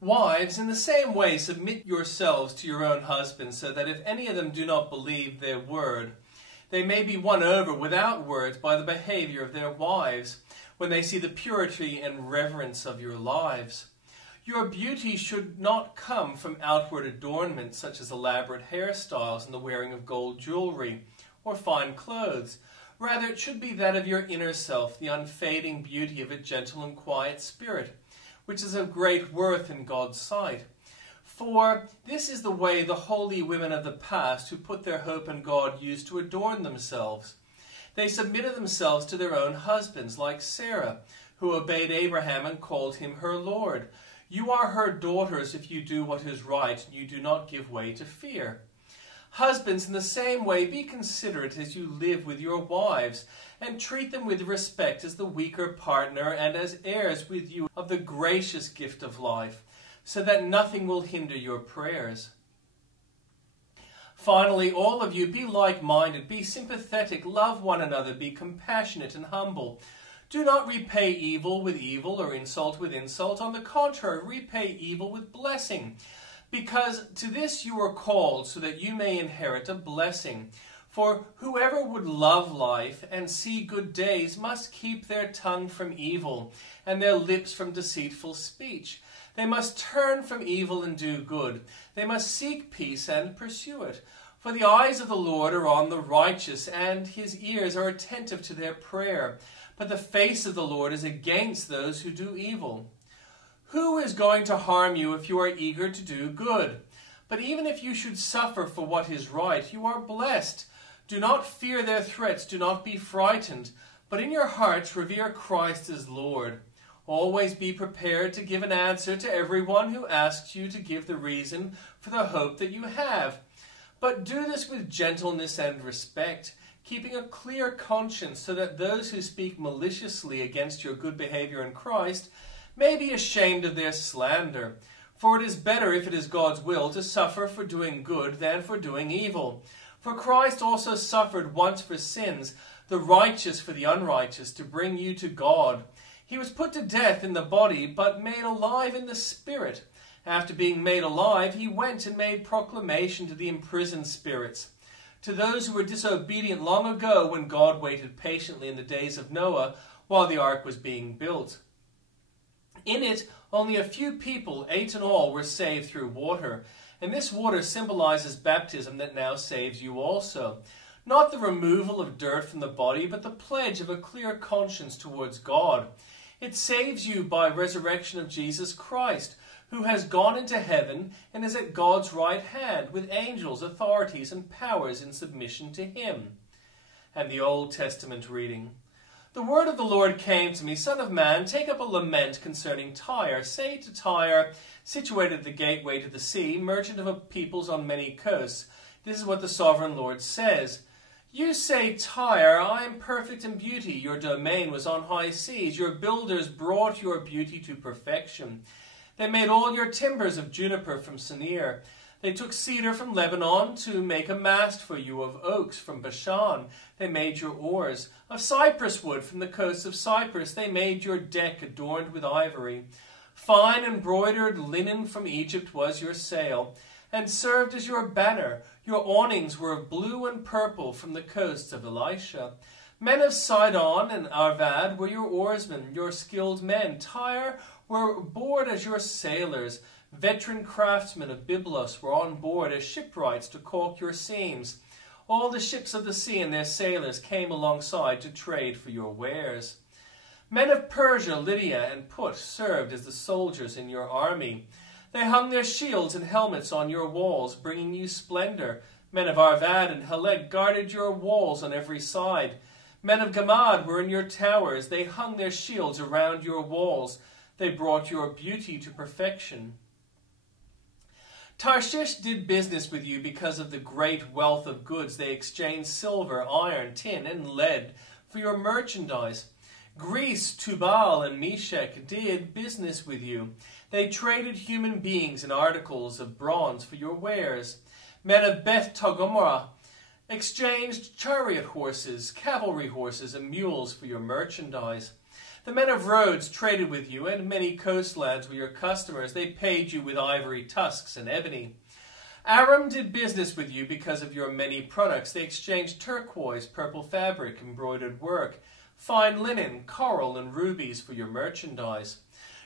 Wives, in the same way, submit yourselves to your own husbands, so that if any of them do not believe their word, they may be won over without words by the behavior of their wives, when they see the purity and reverence of your lives. Your beauty should not come from outward adornment, such as elaborate hairstyles and the wearing of gold jewelry or fine clothes. Rather, it should be that of your inner self, the unfading beauty of a gentle and quiet spirit, which is of great worth in God's sight. For this is the way the holy women of the past who put their hope in God used to adorn themselves. They submitted themselves to their own husbands, like Sarah, who obeyed Abraham and called him her Lord. You are her daughters if you do what is right, and you do not give way to fear. Husbands, in the same way, be considerate as you live with your wives, and treat them with respect as the weaker partner and as heirs with you of the gracious gift of life, so that nothing will hinder your prayers. Finally, all of you, be like-minded, be sympathetic, love one another, be compassionate and humble. Do not repay evil with evil or insult with insult. On the contrary, repay evil with blessing, because to this you are called, so that you may inherit a blessing. For whoever would love life and see good days must keep their tongue from evil and their lips from deceitful speech. They must turn from evil and do good. They must seek peace and pursue it. For the eyes of the Lord are on the righteous, and his ears are attentive to their prayer. But the face of the Lord is against those who do evil. Who is going to harm you if you are eager to do good? But even if you should suffer for what is right, you are blessed. Do not fear their threats, do not be frightened, but in your hearts revere Christ as Lord. Always be prepared to give an answer to everyone who asks you to give the reason for the hope that you have. But do this with gentleness and respect, keeping a clear conscience, so that those who speak maliciously against your good behavior in Christ may be ashamed of their slander. For it is better, if it is God's will, to suffer for doing good than for doing evil. For Christ also suffered once for sins, the righteous for the unrighteous, to bring you to God. He was put to death in the body, but made alive in the spirit. After being made alive, he went and made proclamation to the imprisoned spirits, to those who were disobedient long ago, when God waited patiently in the days of Noah while the ark was being built. In it, only a few people, 8 in all, were saved through water. And this water symbolizes baptism that now saves you also. Not the removal of dirt from the body, but the pledge of a clear conscience towards God. It saves you by resurrection of Jesus Christ, who has gone into heaven and is at God's right hand, with angels, authorities, and powers in submission to him. And the Old Testament reading. The word of the Lord came to me, Son of man, take up a lament concerning Tyre. Say to Tyre, situated at the gateway to the sea, merchant of peoples on many coasts, this is what the sovereign Lord says. You say, Tyre, I am perfect in beauty. Your domain was on high seas. Your builders brought your beauty to perfection. They made all your timbers of juniper from Sinir. They took cedar from Lebanon to make a mast for you, of oaks from Bashan. They made your oars. Of cypress wood from the coast of Cyprus, they made your deck adorned with ivory. Fine embroidered linen from Egypt was your sail, and served as your banner. Your awnings were of blue and purple from the coasts of Elisha. Men of Sidon and Arvad were your oarsmen, your skilled men. Tyre were aboard as your sailors. Veteran craftsmen of Byblos were on board as shipwrights to caulk your seams. All the ships of the sea and their sailors came alongside to trade for your wares. Men of Persia, Lydia, and Put served as the soldiers in your army. They hung their shields and helmets on your walls, bringing you splendor. Men of Arvad and Helek guarded your walls on every side. Men of Gamad were in your towers. They hung their shields around your walls. They brought your beauty to perfection. Tarshish did business with you because of the great wealth of goods. They exchanged silver, iron, tin, and lead for your merchandise. Greece, Tubal, and Meshech did business with you. They traded human beings and articles of bronze for your wares. Men of Beth Togarmah exchanged chariot horses, cavalry horses, and mules for your merchandise. The men of Rhodes traded with you, and many coastlands were your customers. They paid you with ivory tusks and ebony. Aram did business with you because of your many products. They exchanged turquoise, purple fabric, embroidered work, fine linen, coral, and rubies for your merchandise.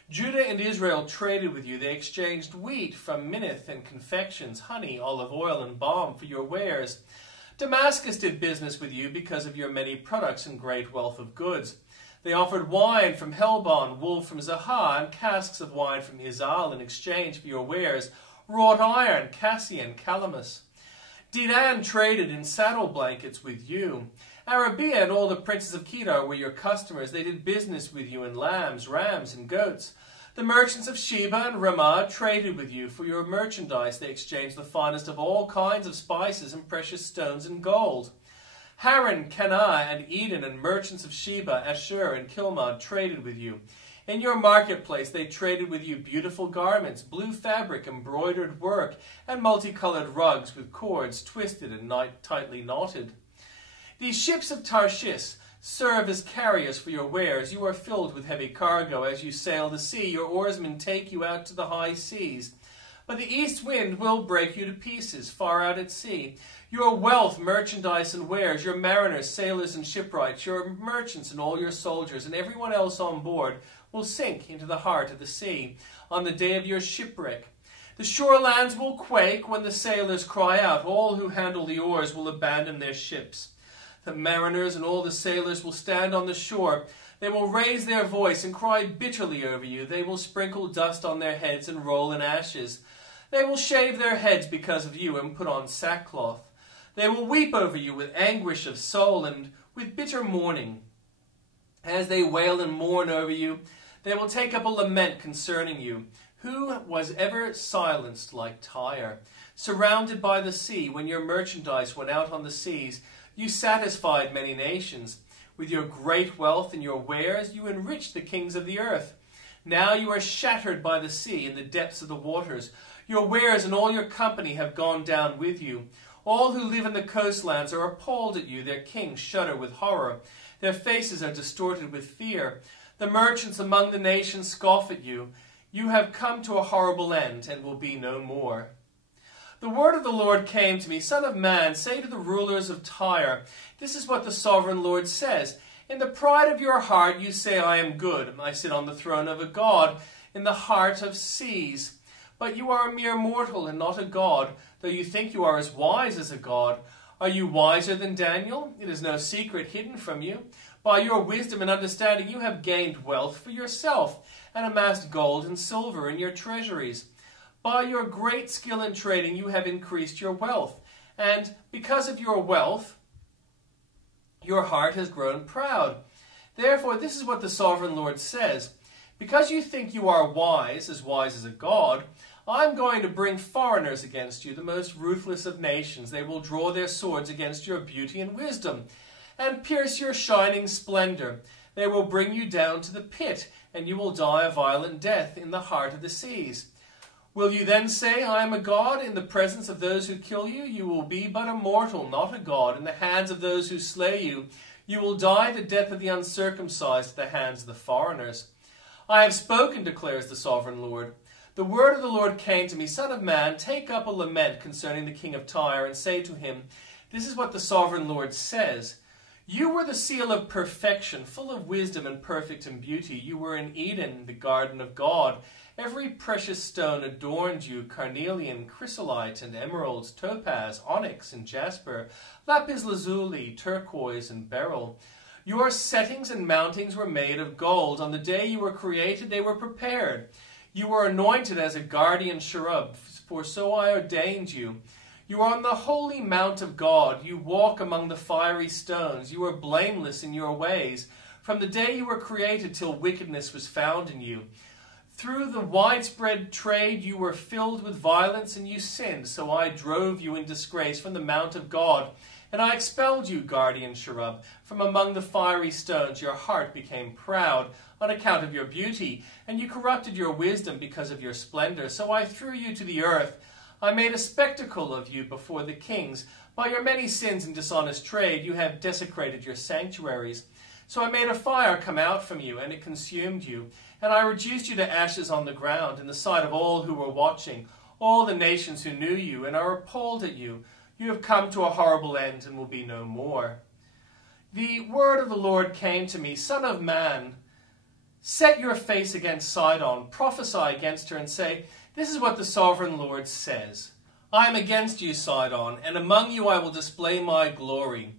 Judah and Israel traded with you. They exchanged wheat from Minnith and confections, honey, olive oil, and balm for your wares. Damascus did business with you because of your many products and great wealth of goods. They offered wine from Helbon, wool from Zahah, and casks of wine from Izal in exchange for your wares, wrought iron, cassia, and calamus. Dedan traded in saddle blankets with you. Arabia and all the princes of Kedar were your customers. They did business with you in lambs, rams, and goats. The merchants of Sheba and Ramah traded with you for your merchandise. They exchanged the finest of all kinds of spices and precious stones and gold. Haran, Canaan, and Eden and merchants of Sheba, Ashur, and Kilmad traded with you. In your marketplace they traded with you beautiful garments, blue fabric, embroidered work, and multicolored rugs with cords twisted and tightly knotted. These ships of Tarshish serve as carriers for your wares. You are filled with heavy cargo. As you sail the sea, your oarsmen take you out to the high seas. But the east wind will break you to pieces, far out at sea. Your wealth, merchandise, and wares, your mariners, sailors, and shipwrights, your merchants, and all your soldiers, and everyone else on board will sink into the heart of the sea on the day of your shipwreck. The shorelands will quake when the sailors cry out. All who handle the oars will abandon their ships. The mariners and all the sailors will stand on the shore. They will raise their voice and cry bitterly over you. They will sprinkle dust on their heads and roll in ashes. They will shave their heads because of you and put on sackcloth. They will weep over you with anguish of soul and with bitter mourning. As they wail and mourn over you, they will take up a lament concerning you. Who was ever silenced like Tyre? Surrounded by the sea, when your merchandise went out on the seas, you satisfied many nations. With your great wealth and your wares, you enriched the kings of the earth. Now you are shattered by the sea in the depths of the waters. Your wares and all your company have gone down with you. All who live in the coastlands are appalled at you. Their kings shudder with horror. Their faces are distorted with fear. The merchants among the nations scoff at you. You have come to a horrible end and will be no more. The word of the Lord came to me, Son of man, say to the rulers of Tyre, this is what the sovereign Lord says. In the pride of your heart you say, I am good. I sit on the throne of a god in the heart of seas. But you are a mere mortal and not a god, though you think you are as wise as a god. Are you wiser than Daniel? It is no secret hidden from you. By your wisdom and understanding you have gained wealth for yourself and amassed gold and silver in your treasuries. By your great skill in trading you have increased your wealth, and because of your wealth your heart has grown proud. Therefore this is what the sovereign Lord says. Because you think you are wise as a god, I am going to bring foreigners against you, the most ruthless of nations. They will draw their swords against your beauty and wisdom, and pierce your shining splendor. They will bring you down to the pit, and you will die a violent death in the heart of the seas. Will you then say, I am a god? In the presence of those who kill you, you will be but a mortal, not a god. In the hands of those who slay you, you will die the death of the uncircumcised at the hands of the foreigners. I have spoken, declares the sovereign Lord. The word of the Lord came to me, Son of man, take up a lament concerning the king of Tyre, and say to him, this is what the sovereign Lord says. You were the seal of perfection, full of wisdom and perfect in beauty. You were in Eden, the garden of God. Every precious stone adorned you, carnelian, chrysolite, and emeralds, topaz, onyx, and jasper, lapis lazuli, turquoise, and beryl. Your settings and mountings were made of gold. On the day you were created, they were prepared. You were anointed as a guardian cherub, for so I ordained you. You are on the holy mount of God. You walk among the fiery stones. You are blameless in your ways. From the day you were created till wickedness was found in you. Through the widespread trade you were filled with violence and you sinned. So I drove you in disgrace from the mount of God. And I expelled you, guardian cherub, from among the fiery stones. Your heart became proud on account of your beauty, and you corrupted your wisdom because of your splendor. So I threw you to the earth. I made a spectacle of you before the kings. By your many sins and dishonest trade, you have desecrated your sanctuaries. So I made a fire come out from you, and it consumed you. And I reduced you to ashes on the ground in the sight of all who were watching, all the nations who knew you and are appalled at you. You have come to a horrible end and will be no more. The word of the Lord came to me, Son of man, set your face against Sidon, prophesy against her, and say, This is what the sovereign Lord says. I am against you, Sidon, and among you I will display my glory.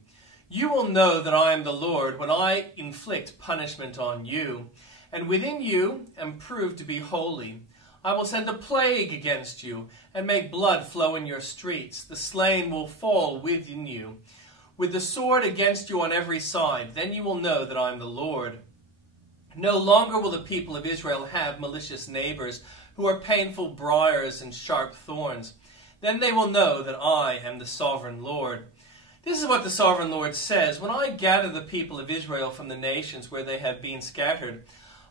You will know that I am the Lord when I inflict punishment on you, and within you am proved to be holy. I will send a plague against you, and make blood flow in your streets. The slain will fall within you, with the sword against you on every side. Then you will know that I am the Lord. No longer will the people of Israel have malicious neighbors, who are painful briars and sharp thorns. Then they will know that I am the sovereign Lord. This is what the sovereign Lord says, When I gather the people of Israel from the nations where they have been scattered,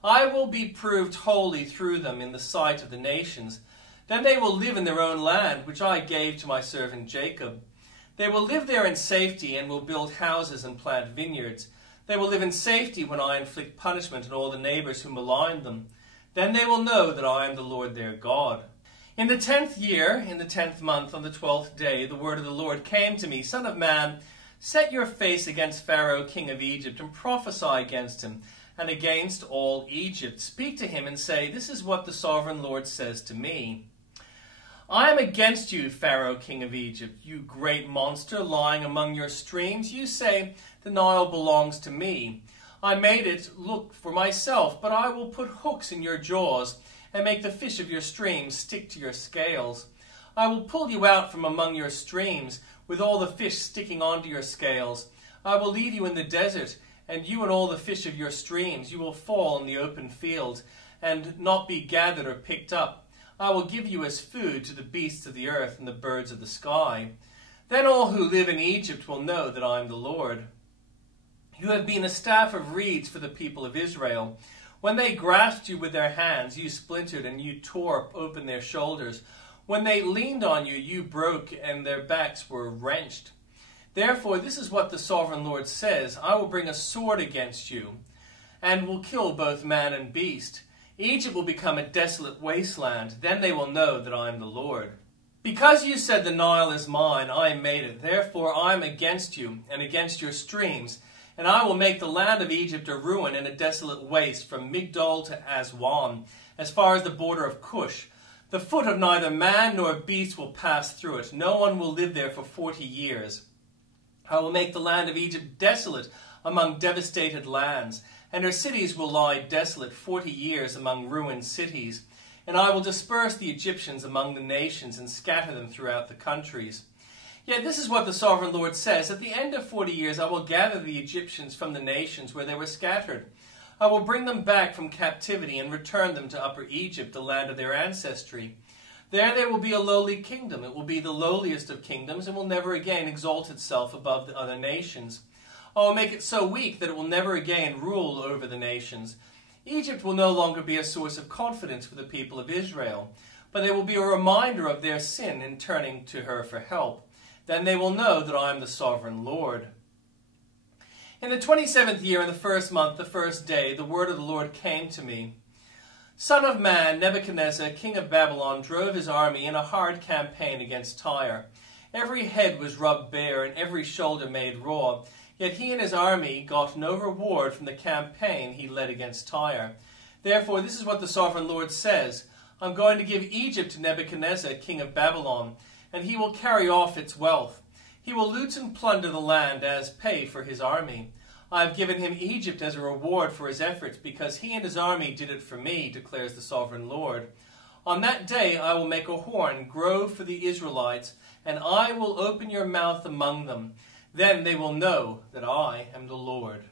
I will be proved holy through them in the sight of the nations. Then they will live in their own land, which I gave to my servant Jacob. They will live there in safety and will build houses and plant vineyards. They will live in safety when I inflict punishment on all the neighbors who malign them. Then they will know that I am the Lord their God. In the 10th year, in the 10th month, on the 12th day, the word of the Lord came to me, Son of man, set your face against Pharaoh, king of Egypt, and prophesy against him, and against all Egypt. Speak to him and say, This is what the sovereign Lord says to me. I am against you, Pharaoh, king of Egypt, you great monster lying among your streams. You say, The Nile belongs to me. I made it look for myself, but I will put hooks in your jaws and make the fish of your streams stick to your scales. I will pull you out from among your streams with all the fish sticking onto your scales. I will leave you in the desert, and you and all the fish of your streams. You will fall in the open field and not be gathered or picked up. I will give you as food to the beasts of the earth and the birds of the sky. Then all who live in Egypt will know that I am the Lord. You have been a staff of reeds for the people of Israel. When they grasped you with their hands, you splintered and you tore open their shoulders. When they leaned on you, you broke and their backs were wrenched. Therefore, this is what the sovereign Lord says, I will bring a sword against you and will kill both man and beast. Egypt will become a desolate wasteland. Then they will know that I am the Lord. Because you said the Nile is mine, I made it. Therefore, I am against you and against your streams. And I will make the land of Egypt a ruin and a desolate waste from Migdol to Aswan, as far as the border of Cush. The foot of neither man nor beast will pass through it. No one will live there for 40 years. I will make the land of Egypt desolate among devastated lands, and her cities will lie desolate 40 years among ruined cities. And I will disperse the Egyptians among the nations and scatter them throughout the countries. Yet this is what the sovereign Lord says, At the end of 40 years I will gather the Egyptians from the nations where they were scattered. I will bring them back from captivity and return them to Upper Egypt, the land of their ancestry. There they will be a lowly kingdom. It will be the lowliest of kingdoms and will never again exalt itself above the other nations. I will make it so weak that it will never again rule over the nations. Egypt will no longer be a source of confidence for the people of Israel, but it will be a reminder of their sin in turning to her for help. Then they will know that I am the sovereign Lord. In the 27th year, in the first month, the first day, the word of the Lord came to me. Son of man, Nebuchadnezzar, king of Babylon, drove his army in a hard campaign against Tyre. Every head was rubbed bare and every shoulder made raw. Yet he and his army got no reward from the campaign he led against Tyre. Therefore, this is what the sovereign Lord says. I'm going to give Egypt to Nebuchadnezzar, king of Babylon, and he will carry off its wealth. He will loot and plunder the land as pay for his army. I have given him Egypt as a reward for his efforts, because he and his army did it for me, declares the sovereign Lord. On that day I will make a horn grow for the Israelites, and I will open your mouth among them. Then they will know that I am the Lord.